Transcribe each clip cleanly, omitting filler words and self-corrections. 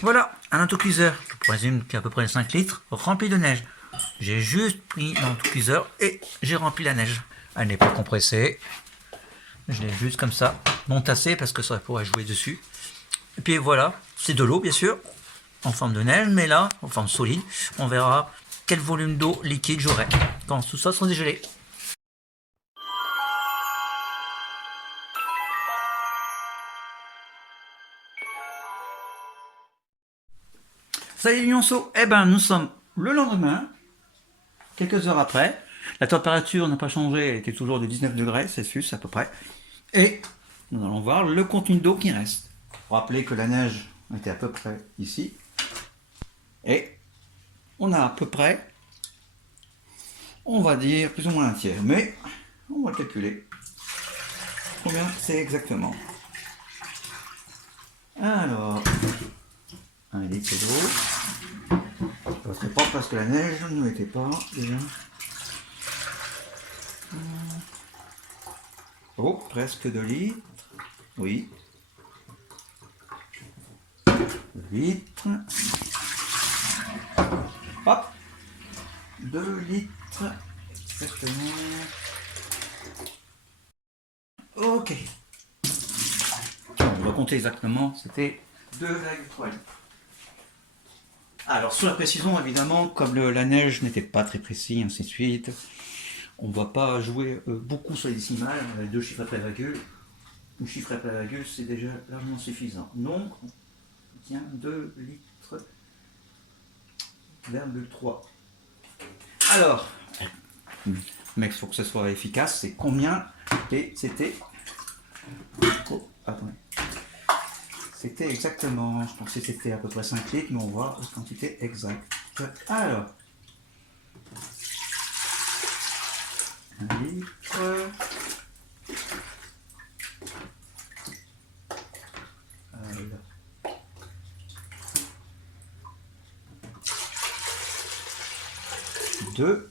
Voilà, un autocuiseur, je présume qu'il y a à peu près 5 litres, rempli de neige. J'ai juste pris l'autocuiseur et j'ai rempli la neige. Elle n'est pas compressée. Je l'ai juste comme ça, non tassée parce que ça pourrait jouer dessus. Et puis voilà, c'est de l'eau bien sûr, en forme de neige, mais là, en forme solide, on verra quel volume d'eau liquide j'aurai quand tout ça sera dégelé. Salut les lionceaux, eh ben nous sommes le lendemain, quelques heures après. La température n'a pas changé, elle était toujours de 19 degrés Celsius à peu près. Et nous allons voir le contenu d'eau qui reste. Pour rappeler que la neige était à peu près ici. Et on a à peu près, on va dire plus ou moins un tiers. Mais on va calculer combien c'est exactement. Alors, 1 litre d'eau. Je ne passerai pas parce que la neige ne mettait pas déjà. Oh, presque 2 litres. Oui. 2 litres. Hop. 2 litres. Exactement. Ok. On va compter exactement. C'était 2,3 litres. Alors, sur la précision, évidemment, comme la neige n'était pas très précis, ainsi de suite, on ne va pas jouer beaucoup sur les décimales, on a 2 chiffres après virgule. Un chiffre après virgule, c'est déjà largement suffisant. Donc, on tient 2 litres, 3. Alors, mec, il faut que ce soit efficace, c'est combien? Et c'était... Oh, attendez. C'était exactement, je pensais que c'était à peu près 5 litres, mais on voit la quantité exacte. Alors, 1 litre. Alors. 2.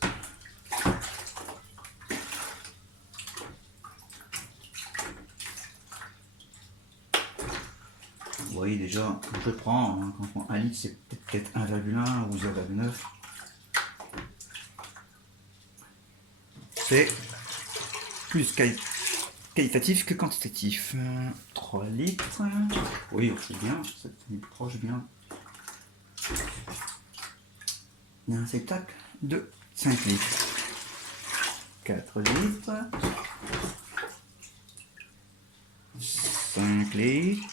Vous voyez déjà, je prends, hein, quand on prend 1 litre, c'est peut-être 1,1 ou 0,9. C'est plus qualitatif que quantitatif. 3 litres. Oui, c'est bien, c'est proche bien. Il y a un réceptacle de 5 litres. 4 litres. 5 litres.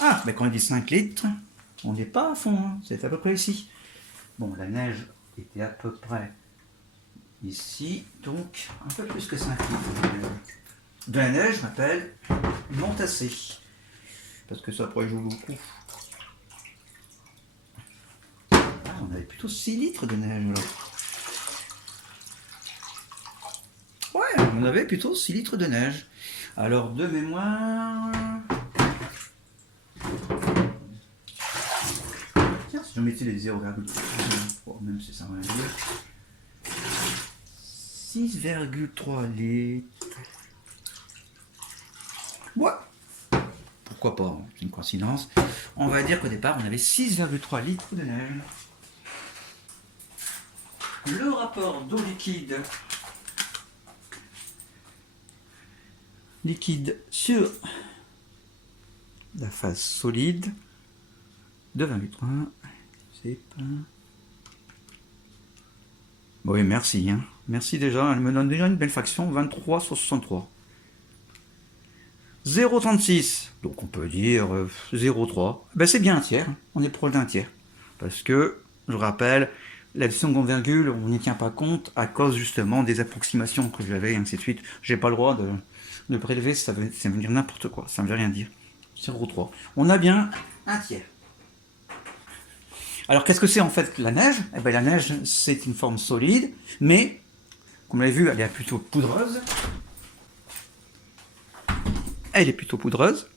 Ah, mais quand on dit 5 litres, on n'est pas à fond, hein. C'est à peu près ici. Bon, la neige était à peu près ici, donc un peu plus que 5 litres. De la neige, je m'appelle non tassée, parce que ça pourrait jouer beaucoup. Ah, on avait plutôt 6 litres de neige alors. Ouais, on avait plutôt 6 litres de neige. Alors, de mémoire... Tiens, si je mettais les 0,3, même si ça va dire... 6,3 litres. Ouais. Pourquoi pas, hein, c'est une coïncidence. On va dire qu'au départ, on avait 6,3 litres de neige. Le rapport d'eau liquide sur la phase solide de 28,1. C'est pas... Oui, merci. Hein. Merci déjà. Elle me donne déjà une belle fraction. 23 sur 63. 0,36. Donc on peut dire 0,3. Ben c'est bien un tiers. On est proche d'un tiers. Parce que, je rappelle, la seconde virgule, on n'y tient pas compte à cause justement des approximations que j'avais, et ainsi de suite. J'ai pas le droit de prélever, ça veut dire n'importe quoi. Ça ne veut rien dire. 0,3. On a bien un tiers. Alors qu'est-ce que c'est en fait la neige? Eh bien la neige c'est une forme solide, mais comme vous l'avez vu elle est plutôt poudreuse. Elle est plutôt poudreuse.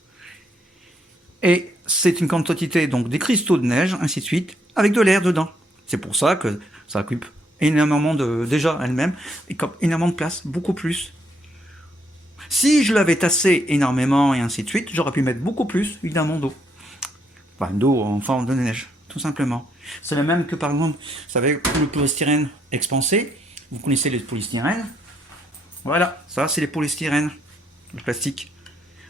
Et c'est une quantité donc des cristaux de neige, ainsi de suite, avec de l'air dedans. C'est pour ça que ça occupe énormément de, déjà elle-même, et comme énormément de place, beaucoup plus. Si je l'avais tassé énormément et ainsi de suite, j'aurais pu mettre beaucoup plus évidemment d'eau. Enfin, d'eau en forme de neige, tout simplement. C'est le même que par exemple, vous savez, le polystyrène expansé. Vous connaissez les polystyrènes. Voilà, ça c'est les polystyrènes, le plastique.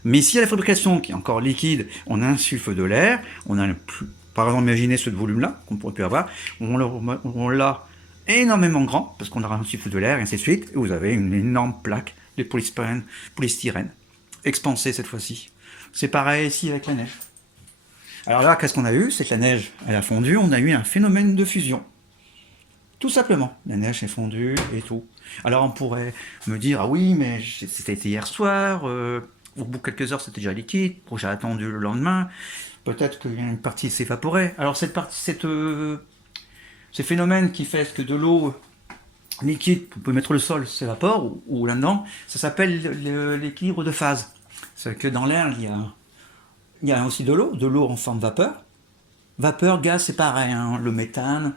Mais si à la fabrication qui est encore liquide, on insuffle de l'air, on a par exemple, imaginez ce volume-là qu'on pourrait plus avoir, on l'a énormément grand parce qu'on a insufflé de l'air et ainsi de suite, et vous avez une énorme plaque de polystyrène expansée cette fois-ci. C'est pareil ici avec la neige. Alors là, qu'est-ce qu'on a eu? C'est que la neige, elle a fondu, on a eu un phénomène de fusion. Tout simplement, la neige est fondue et tout. Alors on pourrait me dire, ah oui, mais c'était hier soir, au bout de quelques heures c'était déjà liquide, j'ai attendu le lendemain, peut-être qu'il y a une partie qui s'évaporait. Alors ces phénomènes qui fait que de l'eau liquide, on peut mettre le sol, s'évapore, ou là-dedans, ça s'appelle l'équilibre de phase. C'est que dans l'air, il y a aussi de l'eau en forme de vapeur. Vapeur, gaz, c'est pareil, hein. Le méthane,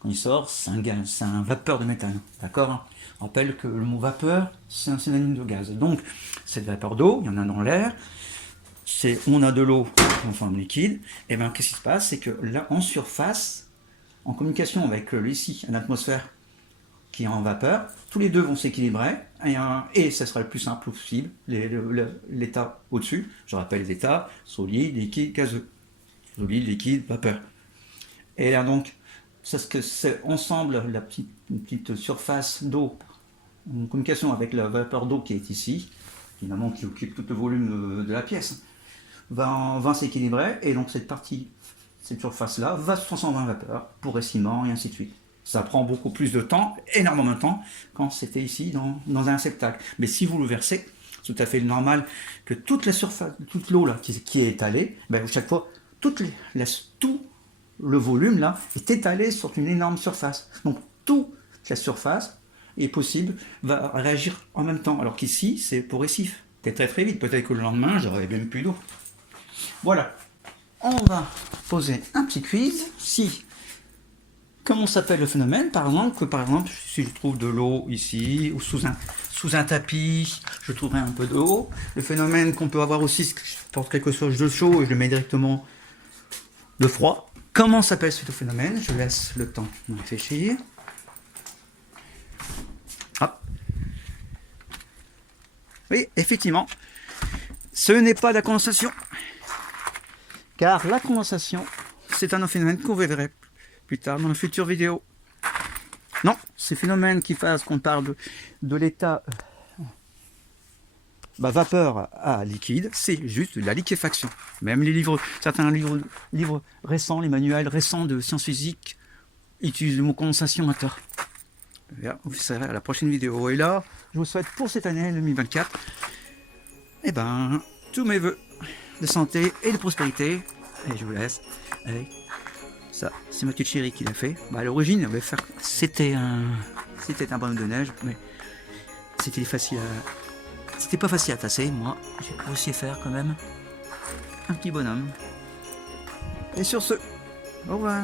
quand il sort, c'est un gaz, c'est un vapeur de méthane, d'accord? On rappelle que le mot vapeur, c'est un synonyme de gaz. Donc, cette vapeur d'eau, il y en a dans l'air, on a de l'eau en forme liquide, et bien qu'est-ce qui se passe? C'est que là, en surface, en communication avec ici, l'atmosphère qui est en vapeur, tous les deux vont s'équilibrer, et ça sera le plus simple possible, l'état au-dessus, je rappelle les états, solide, liquide, gazeux. Solide, liquide, vapeur. Et là donc, c'est ensemble une petite surface d'eau en communication avec la vapeur d'eau qui est ici, finalement qui occupe tout le volume de la pièce, va s'équilibrer, et donc cette surface-là va se transformer en vapeur, progressivement, et ainsi de suite. Ça prend beaucoup plus de temps, énormément de temps, quand c'était ici dans un réceptacle. Mais si vous le versez, c'est tout à fait normal que toute la surface, toute l'eau là qui est étalée, ben, chaque fois, tout le volume là est étalé sur une énorme surface. Donc toute la surface est possible, va réagir en même temps. Alors qu'ici, c'est progressif. C'est très très vite. Peut-être que le lendemain, j'aurai même plus d'eau. Voilà. On va poser un petit quiz. Comment s'appelle le phénomène? Par exemple, si je trouve de l'eau ici, ou sous un tapis, je trouverai un peu d'eau. Le phénomène qu'on peut avoir aussi, c'est que je porte quelque chose de chaud et je le mets directement de froid. Comment s'appelle ce phénomène? Je laisse le temps de réfléchir. Hop. Oui, effectivement, ce n'est pas la condensation. Car la condensation, c'est un phénomène qu'on verra plus tard dans la future vidéo. Non, ces phénomènes qui fassent qu'on parle de l'état vapeur à liquide, c'est juste de la liquéfaction. Même certains livres récents, les manuels récents de sciences physiques utilisent le mot condensation à tort. Vous verrez à la prochaine vidéo. Et là, je vous souhaite pour cette année 2024, tous mes voeux de santé et de prospérité. Et je vous laisse avec ça. C'est ma petite chérie qui l'a fait. À l'origine, c'était un bonhomme de neige, mais c'était pas facile à tasser. Moi, j'ai réussi à faire quand même un petit bonhomme. Et sur ce, au revoir.